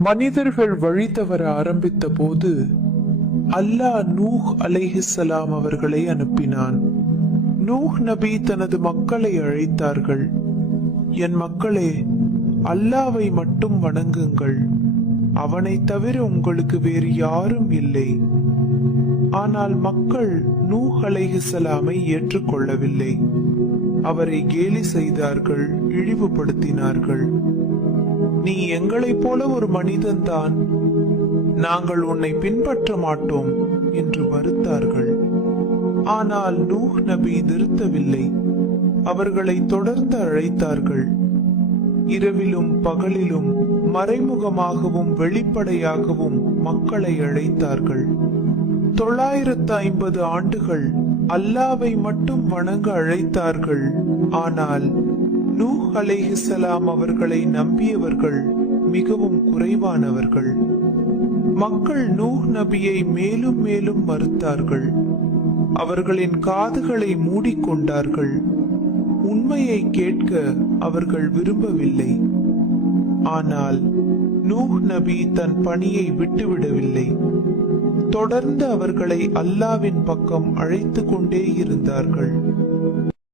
மனிதர்கள் வழி தவற ஆரம்பித்த போது அல்லாஹ் நூஹ் அலைஹிஸ்ஸலாம் அவர்களை அனுப்பினான். நூஹ் நபி தனது மக்களை அழைத்தார்கள். என் மக்களே, அல்லாவை மட்டும் வணங்குங்கள், அவனை தவிர உங்களுக்கு வேறு யாரும் இல்லை. ஆனால் மக்கள் நூஹ் அலைஹிஸ்ஸலாமை ஏற்றுக்கொள்ளவில்லை. அவரை கேலி செய்தார்கள், இழிவுபடுத்தினார்கள். நீ எங்களைப் போல ஒரு மனிதன்தான், நாங்கள் உன்னை பின்பற்ற மாட்டோம் என்று மறுத்தார்கள். ஆனால் நூஹ் நபி நிறுத்தவில்லை. அவர்களை தொடர்ந்து அழைத்தார்கள். இரவிலும் பகலிலும் மறைமுகமாகவும் வெளிப்படையாகவும் மக்களை அழைத்தார்கள். 950 ஆண்டுகள் அல்லாவை மட்டும் வணங்க அழைத்தார்கள். ஆனால் நூஹ் அலைஹிஸ்ஸலாம் அவர்களை நம்பியவர்கள் மிகவும் குறைவானவர்கள். மக்கள் நூஹ் நபியை மேலும் மேலும் மறுத்தார்கள். அவர்களின் காதுகளை மூடிக்கொண்டார்கள். உண்மையை கேட்க அவர்கள் விரும்பவில்லை. ஆனால் நூஹ் நபி தன் பணியை விட்டுவிடவில்லை. தொடர்ந்து அவர்களை அல்லாவின் பக்கம் அழைத்து கொண்டே இருந்தார்கள்.